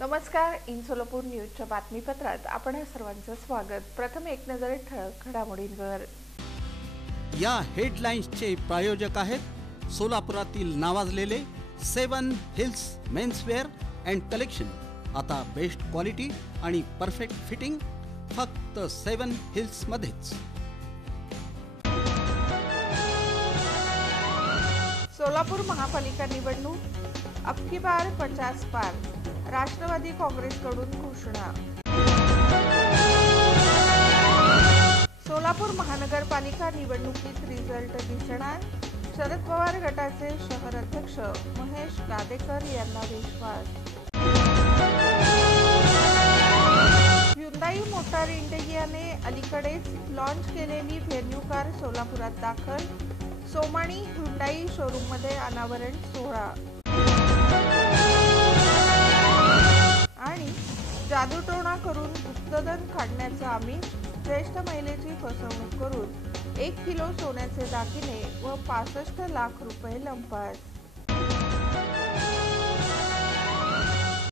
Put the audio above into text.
नमस्कार. इन सोलापूर न्यूजच्या बातमीपत्रात आपण सर्वांचं स्वागत. प्रथम एक नजर ठळक घडामोडींवर. या हेडलाईन्सचे प्रायोजक आहेत सोलापुरातील नावाजलेले 7 हिल्स मेन्सवेअर अँड कलेक्शन. आता बेस्ट क्वालिटी आणि परफेक्ट फिटिंग फक्त 7 हिल्स मध्येच. सोलापूर महापालिका निवडणूक अबकी बार 50 पार. राष्ट्रवादी काँग्रेसकडून घोषणा. सोलापूर महानगरपालिका निवडणुकीत रिझल्ट दिसणार. शरद पवार गटाचे शहर अध्यक्ष महेश गादेकर यांना विश्वास. ह्युंदाई मोटार इंडियाने अलीकडेच लॉन्च केलेली व्हेन्यू कार सोलापुरात दाखल. सोमाणी ह्युंदाई शोरूममध्ये अनावरण सोहळा. आणि जादूटोणा करून गुप्तधन काढण्याचा आमिष. ज्येष्ठ महिलेची फसवणूक करून 1 किलो सोन्याचे दागिने व 65 लाख रुपये लंपास.